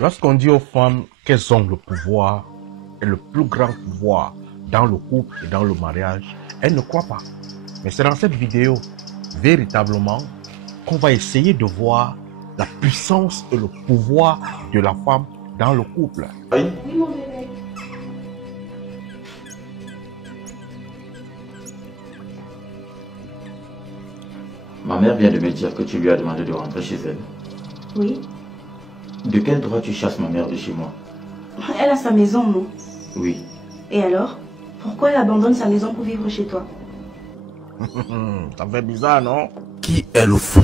Lorsqu'on dit aux femmes qu'elles ont le pouvoir, et le plus grand pouvoir dans le couple et dans le mariage, elles ne croient pas. Mais c'est dans cette vidéo, véritablement, qu'on va essayer de voir la puissance et le pouvoir de la femme dans le couple. Oui, mon bébé. Ma mère vient de me dire que tu lui as demandé de rentrer chez elle. Oui. De quel droit tu chasses ma mère de chez moi? Elle a sa maison, non? Oui. Et alors? Pourquoi elle abandonne sa maison pour vivre chez toi? Ça fait bizarre, non? Qui est le fou?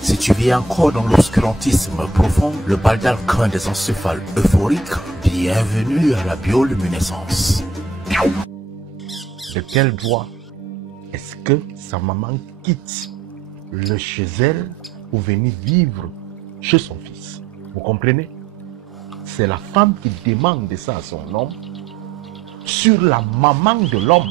Si tu vis encore dans l'obscurantisme profond, le bal d'alcun des encéphales euphoriques, bienvenue à la bioluminescence. De quel droit est-ce que sa maman quitte le chez elle pour venir vivre chez son fils? Vous comprenez? C'est la femme qui demande ça à son homme sur la maman de l'homme.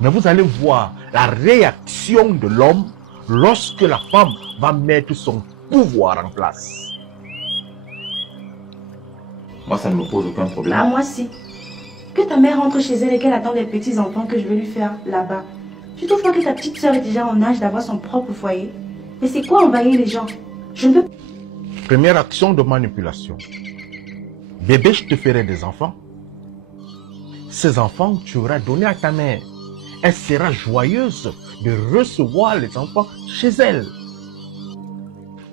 Mais vous allez voir la réaction de l'homme lorsque la femme va mettre son pouvoir en place. Moi, ça ne me pose aucun problème. Ah, moi si. Que ta mère rentre chez elle et qu'elle attend les petits-enfants que je vais lui faire là-bas. Tu trouves pas que ta petite soeur est déjà en âge d'avoir son propre foyer? Mais c'est quoi envahir les gens? Je ne peux... Première action de manipulation. Bébé, je te ferai des enfants. Ces enfants, tu auras donné à ta mère. Elle sera joyeuse de recevoir les enfants chez elle.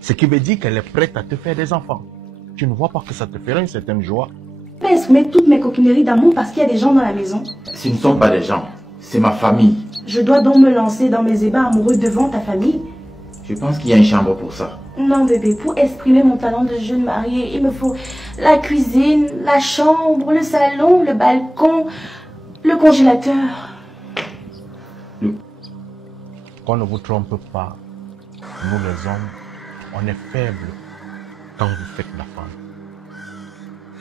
Ce qui veut dire qu'elle est prête à te faire des enfants. Tu ne vois pas que ça te fera une certaine joie? Je peux exprimer toutes mes coquineries d'amour parce qu'il y a des gens dans la maison. Ce ne sont pas des gens, c'est ma famille. Je dois donc me lancer dans mes ébats amoureux devant ta famille? Je pense qu'il y a une chambre pour ça. Non bébé, pour exprimer mon talent de jeune mariée, il me faut la cuisine, la chambre, le salon, le balcon, le congélateur. Qu'on ne vous trompe pas, nous les hommes, on est faibles quand vous faites la femme.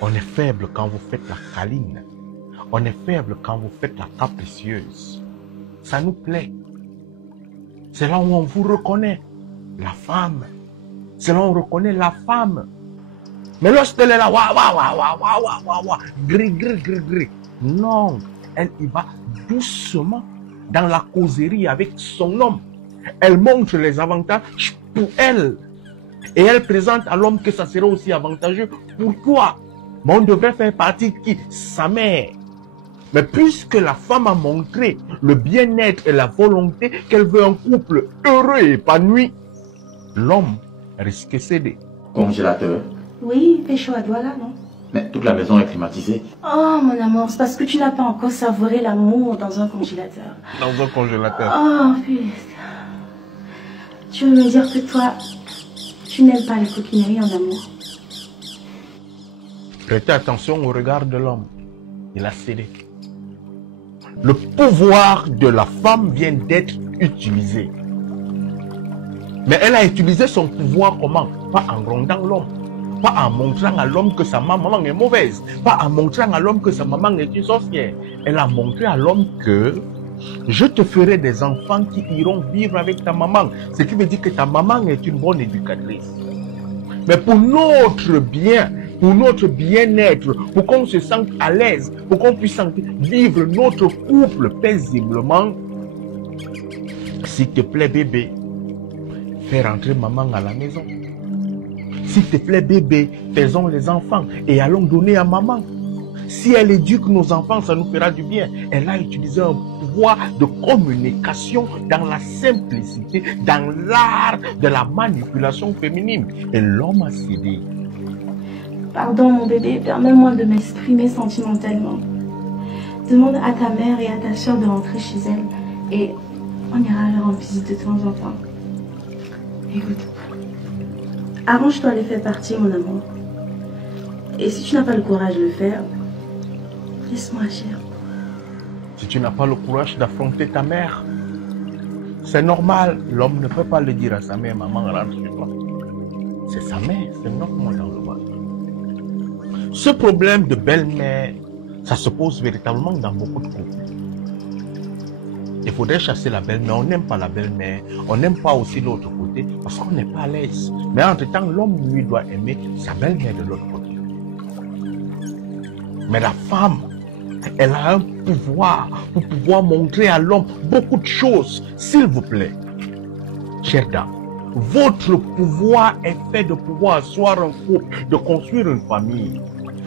On est faible quand vous faites la câline. On est faible quand vous faites la capricieuse. Ça nous plaît. C'est là où on vous reconnaît, la femme. C'est là où on reconnaît la femme. Mais lorsqu'elle est là, gris, gris, gris, gris. Non, elle y va doucement dans la causerie avec son homme. Elle montre les avantages pour elle. Et elle présente à l'homme que ça serait aussi avantageux pour toi. Mais on devrait faire partie de qui? Sa mère. Mais puisque la femme a montré le bien-être et la volonté qu'elle veut un couple heureux et épanoui, l'homme risque de céder. Congélateur. Oui, il fait chaud à doigt là, non? Mais toute la maison est climatisée. Oh mon amour, c'est parce que tu n'as pas encore savouré l'amour dans un congélateur. Dans un congélateur. Oh putain. Tu veux me dire que toi, tu n'aimes pas les coquineries en amour? Prêtez attention au regard de l'homme. Il a cédé. Le pouvoir de la femme vient d'être utilisé. Mais elle a utilisé son pouvoir comment? Pas en grondant l'homme. Pas en montrant à l'homme que sa maman est mauvaise. Pas en montrant à l'homme que sa maman est une sorcière. Elle a montré à l'homme que je te ferai des enfants qui iront vivre avec ta maman. Ce qui veut dire que ta maman est une bonne éducatrice. Mais pour notre bien, pour notre bien-être, pour qu'on se sente à l'aise, pour qu'on puisse vivre notre couple paisiblement, s'il te plaît bébé, fais rentrer maman à la maison. S'il te plaît bébé, faisons les enfants et allons donner à maman. Si elle éduque nos enfants, ça nous fera du bien. Elle a utilisé un pouvoir de communication dans la simplicité, dans l'art de la manipulation féminine. Et l'homme a cédé. Pardon mon bébé, permets-moi de m'exprimer sentimentalement. Demande à ta mère et à ta soeur de rentrer chez elle et on ira leur rendre visite de temps en temps. Écoute, arrange-toi à les faire partir mon amour. Et si tu n'as pas le courage de le faire, laisse-moi agir. Si tu n'as pas le courage d'affronter ta mère, c'est normal. L'homme ne peut pas le dire à sa mère, maman rentre chez toi. C'est sa mère, c'est normal dans le monde. Ce problème de belle-mère, ça se pose véritablement dans beaucoup de couples. Il faudrait chasser la belle-mère. On n'aime pas la belle-mère. On n'aime pas aussi l'autre côté. côté parce qu'on n'est pas à l'aise. Mais entre-temps, l'homme, lui, doit aimer sa belle-mère de l'autre côté. Mais la femme, elle a un pouvoir pour pouvoir montrer à l'homme beaucoup de choses. S'il vous plaît, chère dame, votre pouvoir est fait de pouvoir asseoir un couple, de construire une famille.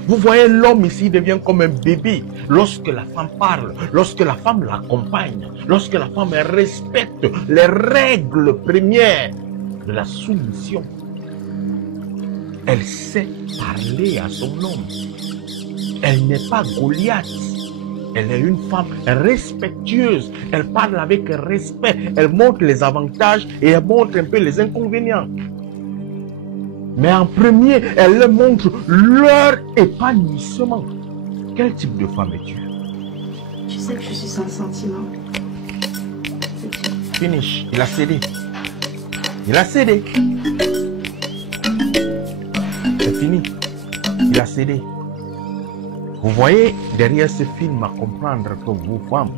Vous voyez, l'homme ici devient comme un bébé lorsque la femme parle, lorsque la femme l'accompagne, lorsque la femme respecte les règles premières de la soumission. Elle sait parler à son homme. Elle n'est pas Goliath. Elle est une femme respectueuse. Elle parle avec respect. Elle montre les avantages et elle montre un peu les inconvénients. Mais en premier, elle leur montre leur épanouissement. Quel type de femme es-tu? Tu sais que je suis sans sentiment. C'est tout. Finish. Il a cédé. Il a cédé. C'est fini. Il a cédé. Vous voyez, derrière ce film, à comprendre que vous, femmes,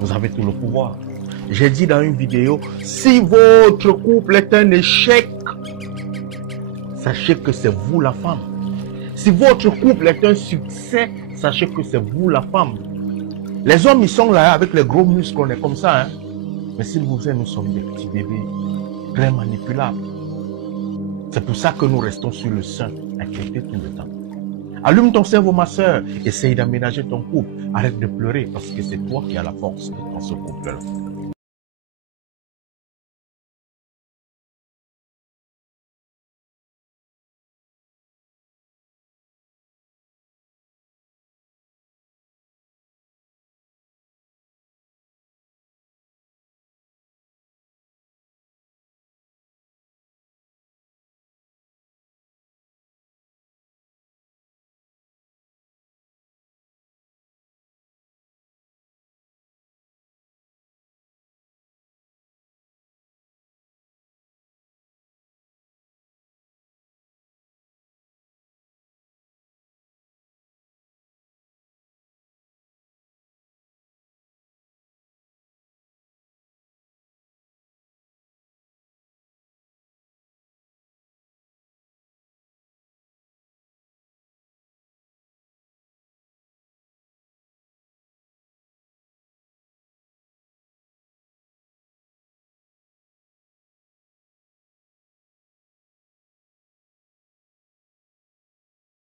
vous avez tout le pouvoir. J'ai dit dans une vidéo, si votre couple est un échec, sachez que c'est vous la femme. Si votre couple est un succès, sachez que c'est vous la femme. Les hommes, ils sont là avec les gros muscles, on est comme ça. Hein? Mais s'il vous plaît, nous sommes des petits bébés, très manipulables. C'est pour ça que nous restons sur le sein, inquiétés tout le temps. Allume ton cerveau, ma soeur. Essaye d'aménager ton couple. Arrête de pleurer parce que c'est toi qui as la force dans ce couple-là.